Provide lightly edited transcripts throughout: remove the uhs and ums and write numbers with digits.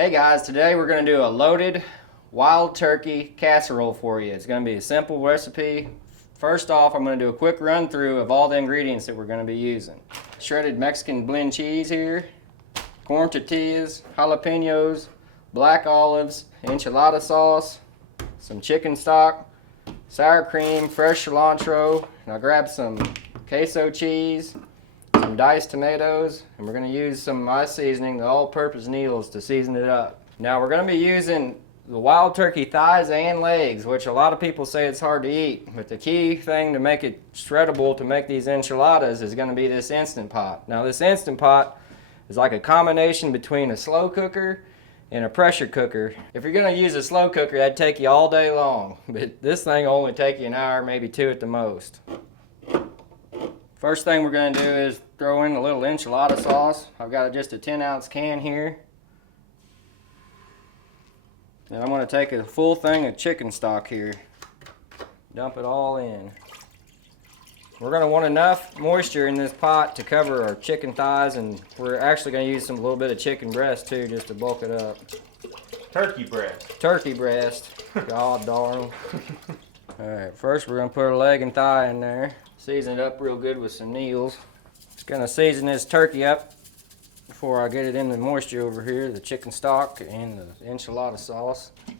Hey guys, today we're going to do a loaded wild turkey casserole for you. It's going to be a simple recipe. First off, I'm going to do a quick run through of all the ingredients that we're going to be using. Shredded Mexican blend cheese here, corn tortillas, jalapenos, black olives, enchilada sauce, some chicken stock, sour cream, fresh cilantro, and I'll grab some queso cheese, some diced tomatoes, and we're going to use some of my seasoning, the all-purpose needles, to season it up. Now we're going to be using the wild turkey thighs and legs, which a lot of people say it's hard to eat, but the key thing to make it shreddable to make these enchiladas is going to be this Instant Pot. Now this Instant Pot is like a combination between a slow cooker and a pressure cooker. If you're going to use a slow cooker, that'd take you all day long, but this thing will only take you an hour, maybe two at the most. First thing we're going to do is throw in a little enchilada sauce. I've got just a 10-ounce can here. Then I'm going to take a full thing of chicken stock here. Dump it all in. We're going to want enough moisture in this pot to cover our chicken thighs, and we're actually going to use a little bit of chicken breast too, just to bulk it up. Turkey breast. Turkey breast. God darn. Alright, first we're going to put a leg and thigh in there. Season it up real good with some needles. Just going to season this turkey up before I get it in the moisture over here, the chicken stock and the enchilada sauce. I'm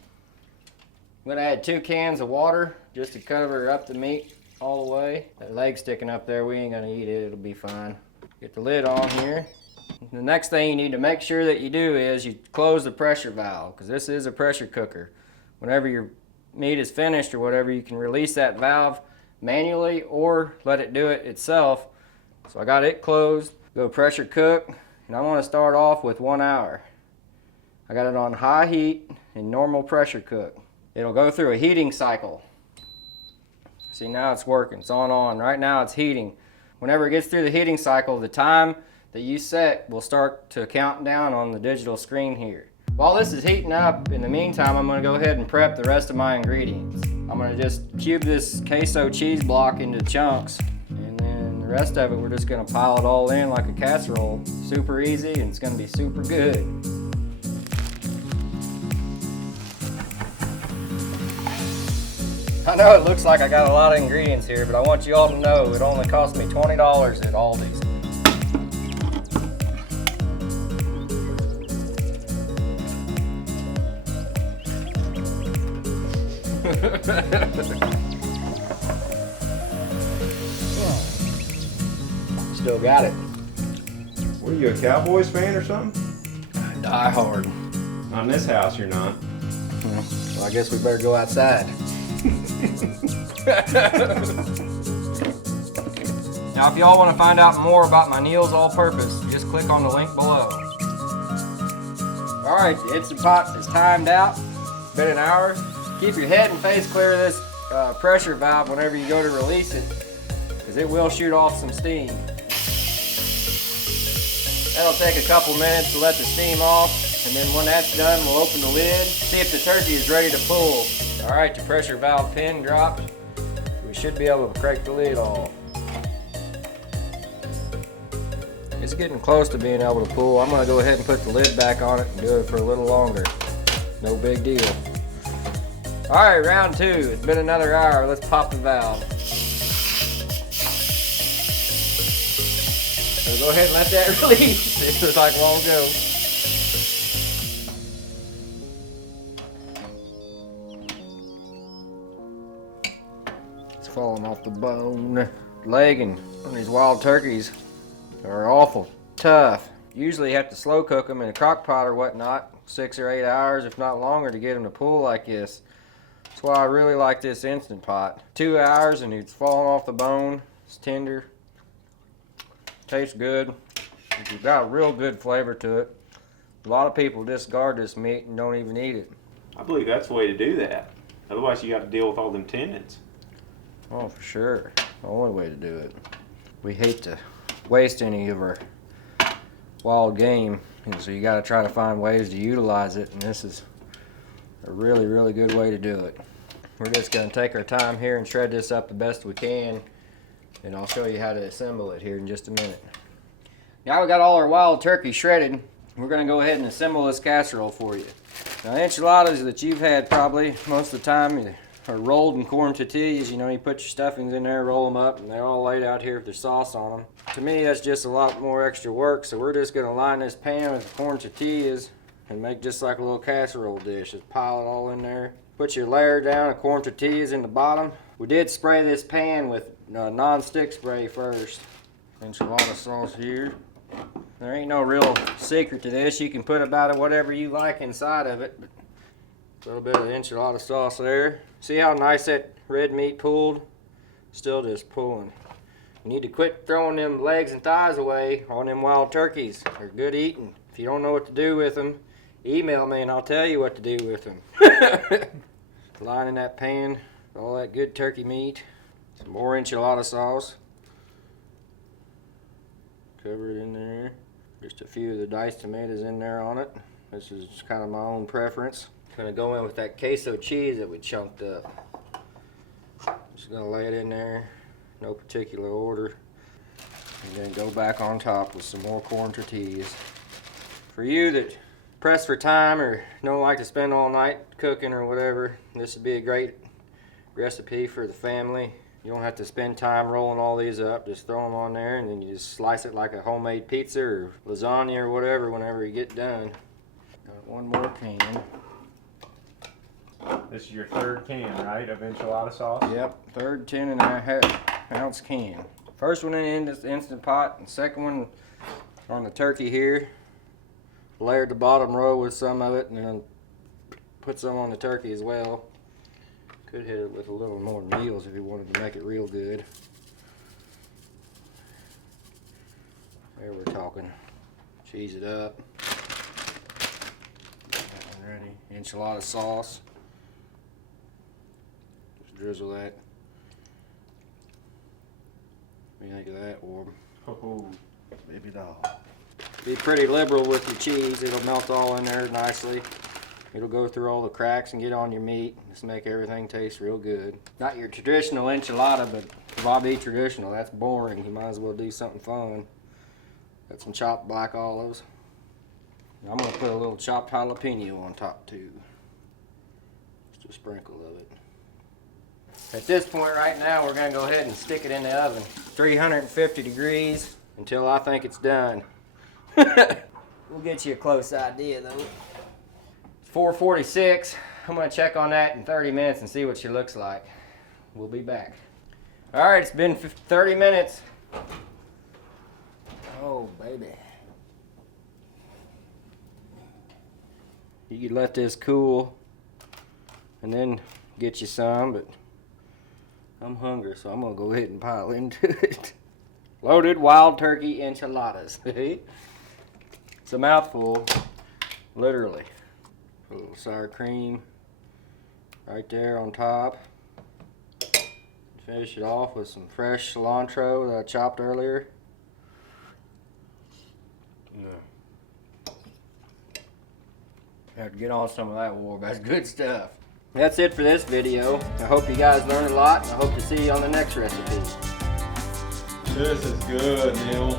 going to add 2 cans of water just to cover up the meat all the way. That leg sticking up there, we ain't going to eat it, it'll be fine. Get the lid on here. The next thing you need to make sure that you do is you close the pressure valve, because this is a pressure cooker. Whenever your meat is finished or whatever, you can release that valve manually or let it do it itself. So I got it closed. Go pressure cook, and I want to start off with 1 hour. I got it on high heat and normal pressure cook. It'll go through a heating cycle. See, now it's working. It's on. Right now it's heating. Whenever it gets through the heating cycle, the time that you set will start to count down on the digital screen here. While this is heating up, in the meantime, I'm going to go ahead and prep the rest of my ingredients. I'm going to just cube this queso cheese block into chunks, and then the rest of it we're just going to pile it all in like a casserole. Super easy, and it's going to be super good. I know it looks like I got a lot of ingredients here, but I want you all to know it only cost me $20 at Aldi's. Still got it. What are you, a Cowboys fan or something? Die hard. On this house, you're not. Well, I guess we better go outside. Now, if y'all want to find out more about my Neil's All-Purpose, just click on the link below. Alright, the Instant Pot is timed out. Been an hour. Keep your head and face clear of this pressure valve whenever you go to release it, because it will shoot off some steam. That'll take a couple minutes to let the steam off, and then when that's done, we'll open the lid, see if the turkey is ready to pull. Alright, the pressure valve pin dropped. We should be able to crack the lid off. It's getting close to being able to pull. I'm going to go ahead and put the lid back on it and do it for a little longer. No big deal. Alright, round 2. It's been another hour. Let's pop the valve. So go ahead and let that release. It looks like it won't go. It's falling off the bone. Leg and these wild turkeys are awful tough. Usually you have to slow cook them in a crock pot or whatnot, 6 or 8 hours, if not longer, to get them to pull like this. That's why I really like this Instant Pot. 2 hours and it's falling off the bone. It's tender. Tastes good. It's got a real good flavor to it. A lot of people discard this meat and don't even eat it. I believe that's the way to do that. Otherwise, you got to deal with all them tendons. Oh, for sure. The only way to do it. We hate to waste any of our wild game, and so you got to try to find ways to utilize it, and this is a really, really good way to do it. We're just going to take our time here and shred this up the best we can, and I'll show you how to assemble it here in just a minute. Now we got all our wild turkey shredded. We're gonna go ahead and assemble this casserole for you. Now, enchiladas that you've had probably most of the time are rolled in corn tortillas. You know, you put your stuffings in there, roll them up, and they're all laid out here with their sauce on them. To me, that's just a lot more extra work, so we're just gonna line this pan with corn tortillas and make just like a little casserole dish. Just pile it all in there. Put your layer down of corn tortillas in the bottom. We did spray this pan with non-stick spray first. Enchilada sauce here. There ain't no real secret to this. You can put about whatever you like inside of it. But a little bit of enchilada sauce there. See how nice that red meat pulled? Still just pulling. You need to quit throwing them legs and thighs away on them wild turkeys. They're good eating. If you don't know what to do with them, email me and I'll tell you what to do with them. Lining that pan with all that good turkey meat. Some more enchilada sauce. Cover it in there. Just a few of the diced tomatoes in there on it. This is kind of my own preference. Gonna go in with that queso cheese that we chunked up. Just gonna lay it in there, no particular order. And then go back on top with some more corn tortillas. For you that press for time or don't like to spend all night cooking or whatever, this would be a great recipe for the family. You don't have to spend time rolling all these up. Just throw them on there and then you just slice it like a homemade pizza or lasagna or whatever whenever you get done. Got one more can. This is your third can, right, of enchilada sauce? Yep, third 10.5-ounce can. First one in this Instant Pot, and second one on the turkey here. Layered the bottom row with some of it, and then put some on the turkey as well. Could hit it with a little more meals if you wanted to make it real good. There we're talking. Cheese it up. That one ready. Enchilada sauce. Just drizzle that. What do you think of that, Orb? Oh, Baby doll. Be pretty liberal with your cheese. It'll melt all in there nicely. It'll go through all the cracks and get on your meat. Just make everything taste real good. Not your traditional enchilada, but Bobby traditional. That's boring. You might as well do something fun. Got some chopped black olives. I'm gonna put a little chopped jalapeno on top too. Just a sprinkle of it. At this point right now, we're gonna go ahead and stick it in the oven. 350 degrees until I think it's done. We'll get you a close idea though. 446. I'm gonna check on that in 30 minutes and see what she looks like. We'll be back. All right, it's been 30 minutes. Oh, baby. You could let this cool and then get you some, but I'm hungry, so I'm gonna go ahead and pile into it. Loaded wild turkey enchiladas. It's a mouthful, literally. A little sour cream right there on top. Finish it off with some fresh cilantro that I chopped earlier. Yeah. Have to get on some of that, War. That's good stuff. That's it for this video. I hope you guys learned a lot, and I hope to see you on the next recipe. this is good, Neil.